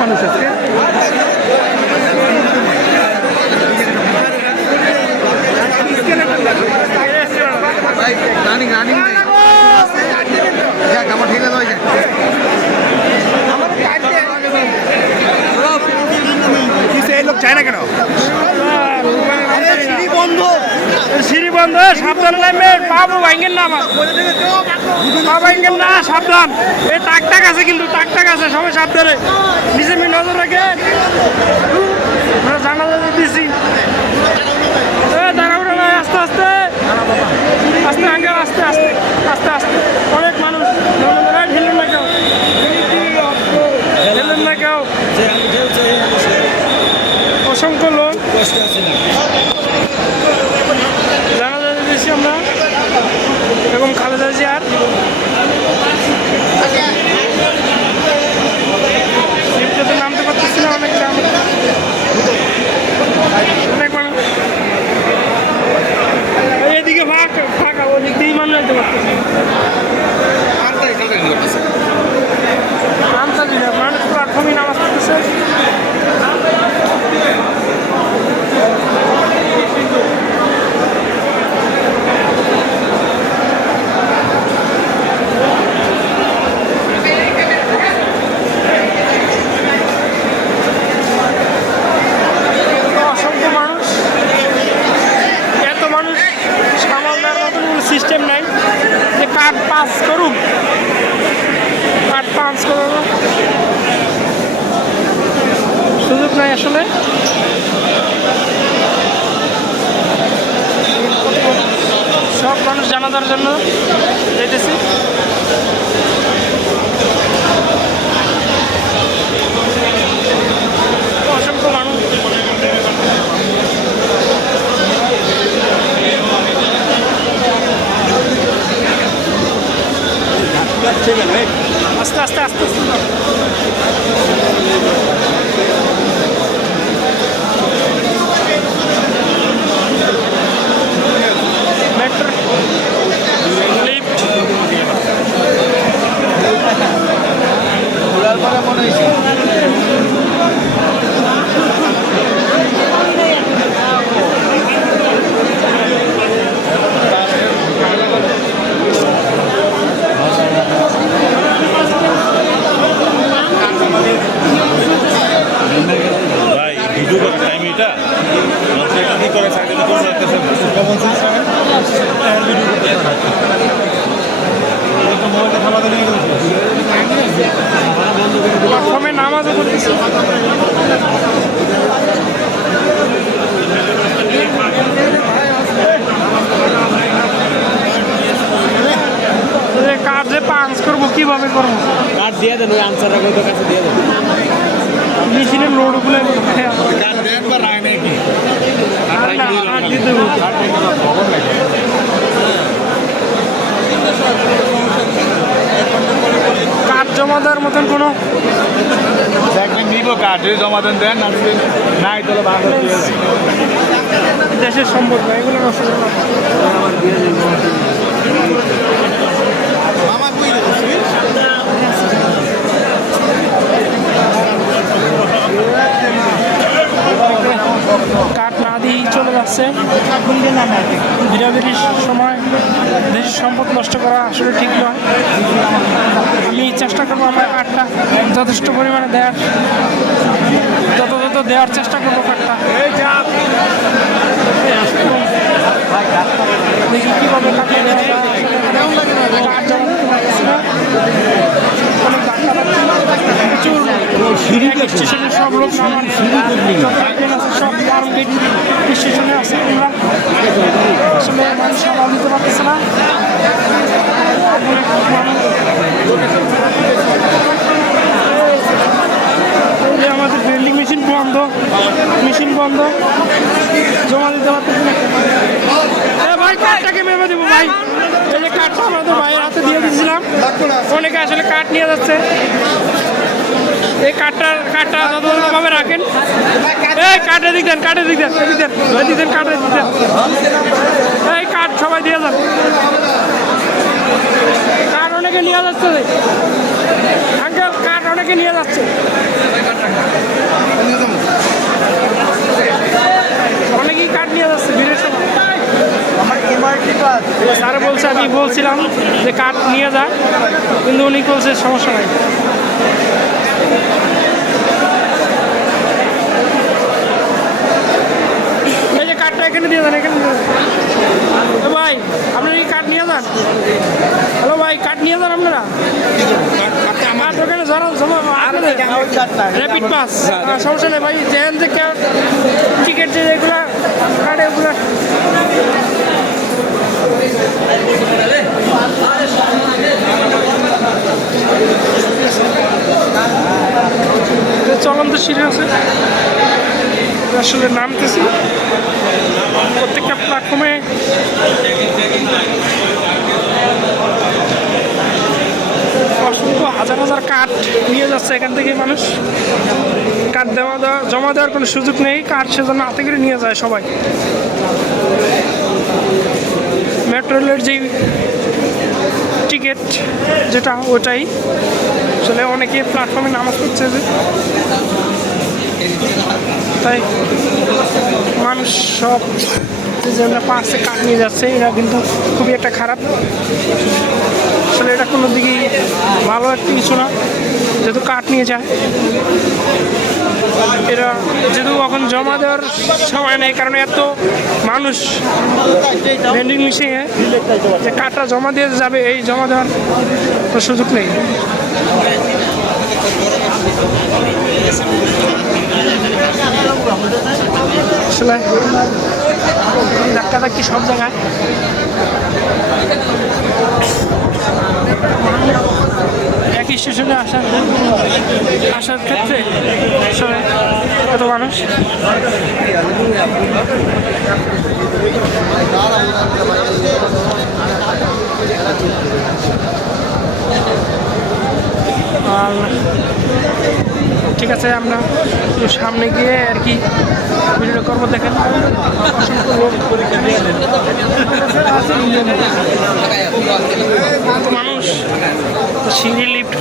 মানুষ আছে লোক চায় না কেন সিঁড়ি বন্ধ সাবধান নামবে পাবো ভাঙ্গেন না আমার পা ভাঙ্গেন না সাবধান এই টাক আছে কিন্তু টাক আছে সবাই সাবধানে নিচে আমি নজর রাখে জানালা দিছি দাঁড়াও না আস্তে আস্তে আস্তে আঙ্গেল আস্তে আস্তে আস্তে আস্তে অনেক মানুষ ঢেলেন না কেউ ঢেলেন না কেউ অসংখ্য লোক জানালা দিয়েছি আমরা এরকম খালেদা জিয়ার লিফটে নামতে পারতেছি না অনেক অনেক মানুষ এদিকে ফাঁকা ওদিক দিয়েই মানুষ যেতে পারতেছি মানুষ প্ল্যাটফর্মে নামাজ পড়তেছে সিস্টেম নাই যে কার্ড পাস করুক কার্ড পাস করুন সুযোগ নাই আসলে সব মানুষ জানাজার জন্য যেতেছি অসংখ্য মানুষ আস্তে আস্তে আস্তে আস্তে মেট্রো লিফট মনে হয়েছে প্ল্যাটফর্মে নামাজও করতেছি কার্ড যে পাঞ্চ করবো কিভাবে করবো কার্ড দিয়ে দেন ওই আনসার কাছে দিয়ে দেন মেশিনের লোডগুলো কার্ড দেন বা রায় নেই কি কার্ড জমা দেওয়ার মতন কোনো নিব কার্ড জমা দেন দেন নাই তাহলে ভালো দেশের সম্পদ না এগুলো কাঠ না দিয়েই চলে যাচ্ছে বিরাবিরির সময় দেশের সম্পদ নষ্ট করা আসলে ঠিক নয় আমি চেষ্টা করবো আমার কাঠটা যথেষ্ট পরিমাণে দেওয়ার যত দেওয়ার চেষ্টা করবো কাঠটা দেখি কীভাবে কাঠটা স্টেশনের সব লোক সব স্টেশনে আছে আসলে মানুষ সামাল দিতে পারতেছে না আমাদের বিল্ডিং মেশিন বন্ধ, মেশিন বন্ধ, জমা দিতে পারতেছি না। ভাই কার্ডটাকে মেপে দেবো ভাই, এই যে কার্ডটা আমাদের ভাইয়ের হাতে দিয়ে দিয়েছিলাম, অনেকে আসলে কার্ড নিয়ে যাচ্ছে। এই কার্ডটা যতভাবে রাখেন, এই কার্ডে দিক দেন, কার্ডে দিক দেন, কার্ডে দিক দেন, এই কার্ড সবাই দিয়ে যান। কার্ড অনেকে নিয়ে যাচ্ছে, আঙ্কেল কার্ড অনেকে নিয়ে যাচ্ছে, অনেকেই কার্ড নিয়ে যাচ্ছে ভিড়ের সময়। স্যার বলছে, আমি বলছিলাম যে কার্ড নিয়ে যায়, কিন্তু উনি বলছে সমস্যা নাই। এই যে কার্ডটা এখানে দিয়ে যান, এখানে দিয়ে যান। ভাই আপনারা কি কার্ড নিয়ে যান? হ্যালো ভাই, কার্ড নিয়ে যান আপনারা? কার্ড ওখানে জমা র্যাপিড পাস, সমস্যা নেই ভাই। যেখান থেকে টিকিট যে এগুলা কার্ডে ওগুলা চলন্ত সিঁড়ি আছে, আসলে নামতেছি। প্রত্যেকটা প্ল্যাটফর্মে অসংখ্য হাজার হাজার কার্ড নিয়ে যাচ্ছে এখান থেকে মানুষ। কার্ড জমা দেওয়ার কোনো সুযোগ নেই, কার্ড সেজন্য হাতে করে নিয়ে যায় সবাই। মেট্রো রেলের যেই টিকিট যেটা, ওটাই আসলে অনেকে প্ল্যাটফর্মে নামাজ পড়ছে, যে তাই মানুষ সব যে পার্সে কার্ড নিয়ে যাচ্ছে, এরা কিন্তু খুবই একটা খারাপ। আসলে এটা কোনো দিকেই ভালো একটা কিছু না, যেহেতু কার্ড নিয়ে যায়। এরা যেহেতু এখন জমা দেওয়ার সময় নেই, কারণ এত মানুষ ভেন্ডিং মেশিনে যে কার্ডটা জমা দিয়ে যাবে, এই জমা দেওয়ার সুযোগ নেই। আসলে ধাক্কাধাক্কি সব জায়গায়। একই স্টেশনে আসার ক্ষেত্রে আসলে কত মানুষ। আর ঠিক আছে, আমরা সামনে গিয়ে আর কি ভিডিও করবো। দেখেন মানুষ সিঁড়ি লিফট